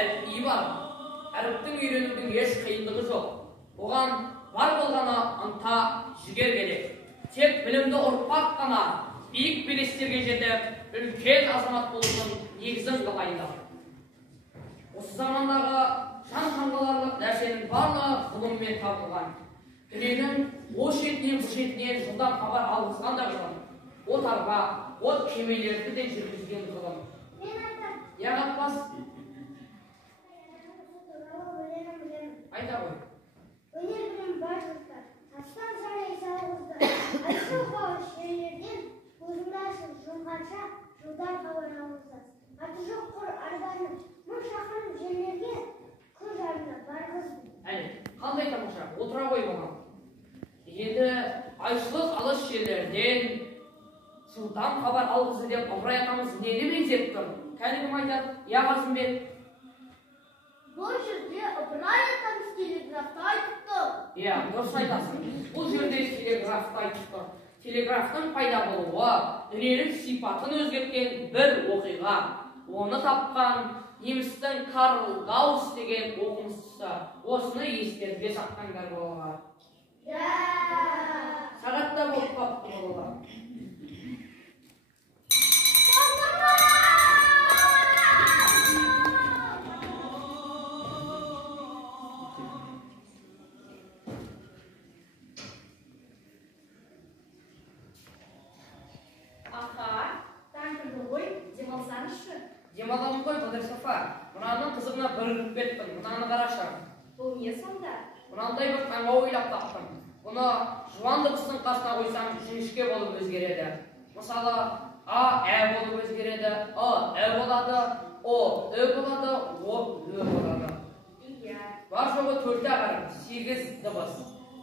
әліпбиі бар. Әріптің үйренудің еш қиындығы жоқ. Оған бар болғаны ынта, жігер керек. Тек білімді ұрпақ қана биік белестерге жетіп, үлкен азамат болудың негізін қалайды. Осы замандағы жан қаңғаларлық нәрсенің барлығы ғылыммен табылған. Дүниенің о шетінен бұл шетінен жылдам хабар алғызған да ғылым. От арба, от кемелерді де жүргізген ғылым. Я қатпас. Айта ғой. Өнер білім бар жұртта, аспан жарай салғызды. Айшыл қауыш жерлерден, көзіңді ашып жұмғанша, жылдар хабар алғызды. Аты жоқ құр арбаның, мың шақырым жерлерге, күн жарына барғызды. Қандай тамаша, отыра ғой болған. Енді айшылық алыс жерлерден, жылдам хабар алғызды деп Ыбырай атамыз нені меңзеп тұр? Кәдімгім айтады, я Қазымбек. Бұл жерде Ыбырай атамыз телеграфты айтып тұр. Дұрыс айтасың. Бұл жерде телеграфты айтып тұр. Телеграфтың пайда болуы, дүниенің сипатын өзгерткен бір оқиға. Оны тапқан немістің Карл Гаусс деген оқымыстысы. Осыны естерге сақтаңдар болуға. Сағатта болып қапты болуға. Демаламын ғой, Қыдыр Сафа. Мұнаның қызығына бірігіп кеттім. Мұнаны қарашы. Бұл не сонда? Мұнандай бір таңға ойлап таптым. Бұны жуанды қыздың қасына қойсам, жіңішке болып өзгереді. Мысалы, А, Ә болып өзгереді, О, Ә болады, О, Ö болады, О, Ö болады. Бар жоғы 4-8 дыбыс.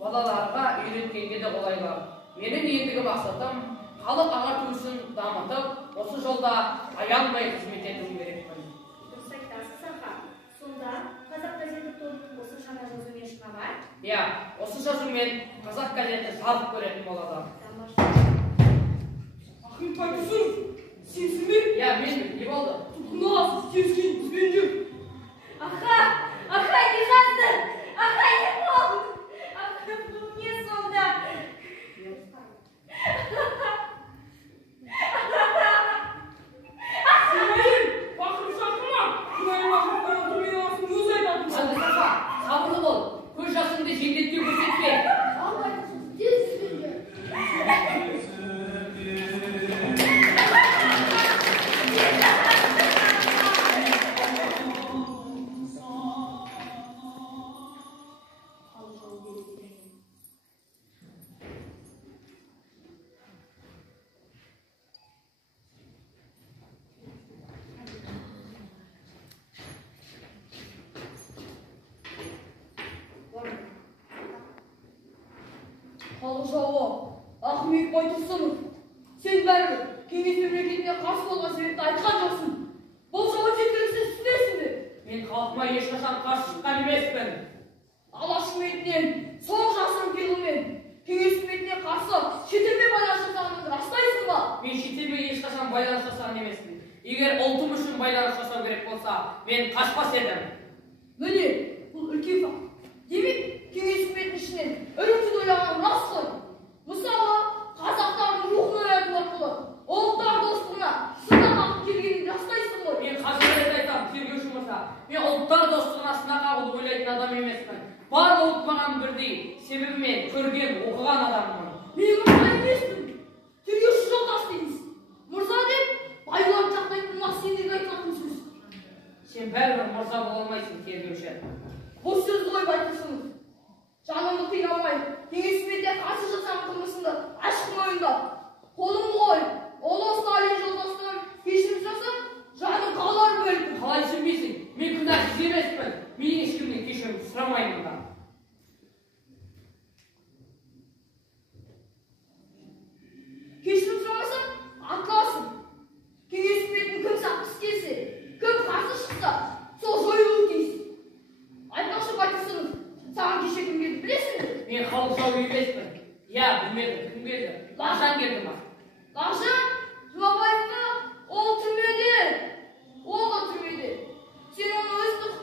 Балаларға үйреткенге де қолайлы. Менің ендігі мақсатым халық ағартушысын дамытып, осы жолда аянбай қызмет етуім керекпін. Дұрыс айтасыз, аға. Сонда қазақ газеті тобының осы жаңа жазумен шыға ма? Осы жазумен қазақ газеті жарық көретін болады. Ақын қайтысыз, сенсің бе? Мен, не болды? Тұтқынасыз, тезген бізбен жүр. Аха, не жаздың? Аха, не болды? Аха, бұл не сонда? Сенайын, бақырып шақырма. Күнайын бақырып қанатыр мен асын өз айтатын. Қыдыр Сафа, сабырлы бол. Көз жасыңды жеңдетпей көрсетпе. Ал қайтысыз, тез бізбен жүр. Халық жауы, Ахмет Байтұрсынов, сен бәрібір кеңес мемлекетіне қарсы болған себепті айтқан жоқсың. Бұл жауы жеткіліксіз түсінесің бе? Мен халқыма ешқашан қарсы шыққан емеспін. Алаш үкіметінен, соғыс жасырын пиғылмен, кеңес үкіметіне қарсы шетелмен байланыс жасағаныңды растайсың ба? Мен шетелмен ешқашан байланыс жасаған емеспін. Егер ұлтым үшін байланыс жасау керек болса, мен қашпас едім. Міне, бұл үлкен факт. Демек, кеңес үкіметінің ішінен үрімшіді ойлағаның рас қой. Мысалы, қазақтардың рухын ояту арқылы ұлттар достығына сынақ қағып келгенін растайсың ғой. Мен қазір айтамын, тергеуші мырза. Мен ұлттар достығына сынақ қағуды ойлайтын адам емеспін. Бар ұлт маған бірдей, себебі мен көрген, оқыған адаммын. Мен мырза емеспін. Тергеуші жолдас дейміз. Мырза деп, байларды жақтайтын мас сендерге айтылатын сөз. Сен бәрібір мырза бола алмайсың, тергеуші. Бұл сөзді қойып айтырсыңыз. Жанымды қинамай, кеңес үкіметіне қарсы жасаған қылмысымды ашық мойындап, қолым қой, ұлы Сталин жолдасынан кешірім жасап, жаным қалар бөліп. Қалай түсінбейсің? Мен күнәсіз емеспін. Мен ешкімнен кешірім сұрамаймын да. Кешірім сұрамасам, атыласың. Кеңес үкіметінің кім саққысы келсе, кім қарсы шықса, сол жойылуы тиіс. Айтпақшы Байтұрсынов, саған кеше кім келді білесің бе? Мен халық жауы емеспін. Білмедім, кім келді? Лағжан келді ма? Лағжан, Жұмабаевқа ол түрмеде. Ол да түрмеде. Сен оны өстіп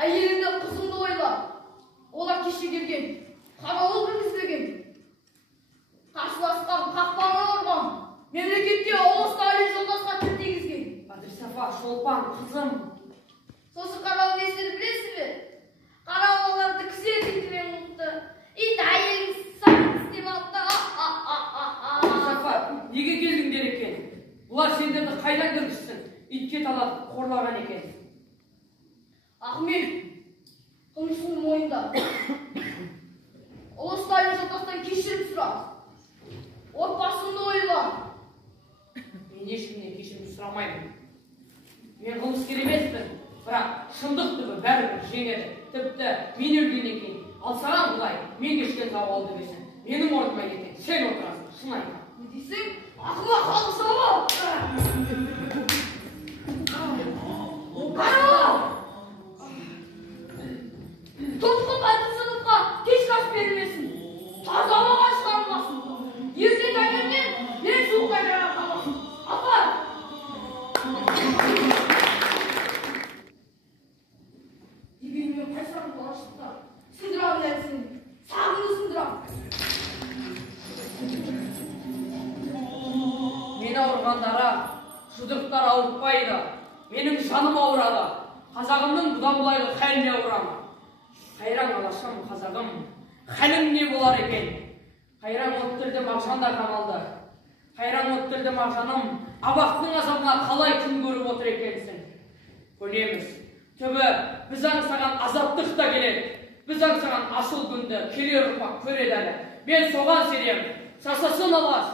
әйеліңді қызыңды ойла. Олар кеше келген, қарауыл кіргізбеген, қарсыласқан, қақпаны ұрған, мемлекетте ұлы Сталин жолдасқа тіл тигізген. Батырсафа, Шолпан, қызым. Сосын қарауыл не істеді білесіз бе? Қарауыл оларды кісен тектімен ұмытты. Ит әйелін сағын істеп алды. Батырсафа, неге келдіңдер екен? Бұлар сендерді қайдан кіргізсін? Итке талатып қорлаған екен. Ахмет, қылмысын мойында. Ұлы Сталин жолдастан кешірім сұра. Отбасыңды ойла. Мен ешкімнен кешірім сұрамаймын. Мен қылмыскер емеспін, бірақ шындық түбі бәрібір жеңеді. Тіпті мен өлгеннен кейін, ал саған бұлай, мен кешкен зауалды бесін. Менің орныма екен, сен отырасың, шын айтам. Не дейсің? Ақылға қалысама! Қарауыл! Тұтқын Батырсыновқа кешкі ас берілмесін. Таза ауаға шығарылмасын. Ертең таңертең мен суық қайнарға қалмасын. Апар! Егенімен қайсырам болашықтар. Сындырамын әлі сені. Сағыңды сындырам. Мені ауырғандара, жұдырықтар ауыртпайды. Менің жаным ауырады. Қазағымның бұдан бұлайғы хәліне ауырамын. Қайраң алашам қазағым, хәлім не болар екен? Қайраң өттірді мағжан да қамалды. Қайраң өттірді мағжаным, абақтың азабына қалай күн көріп отыр екенсің? Көнеміз, түбі біз аңсаған азаптық та келеді. Біз аңсаған асыл күнді келер ұрпақ көреді әлі. Мен соған сенемін. Жасасын алаш!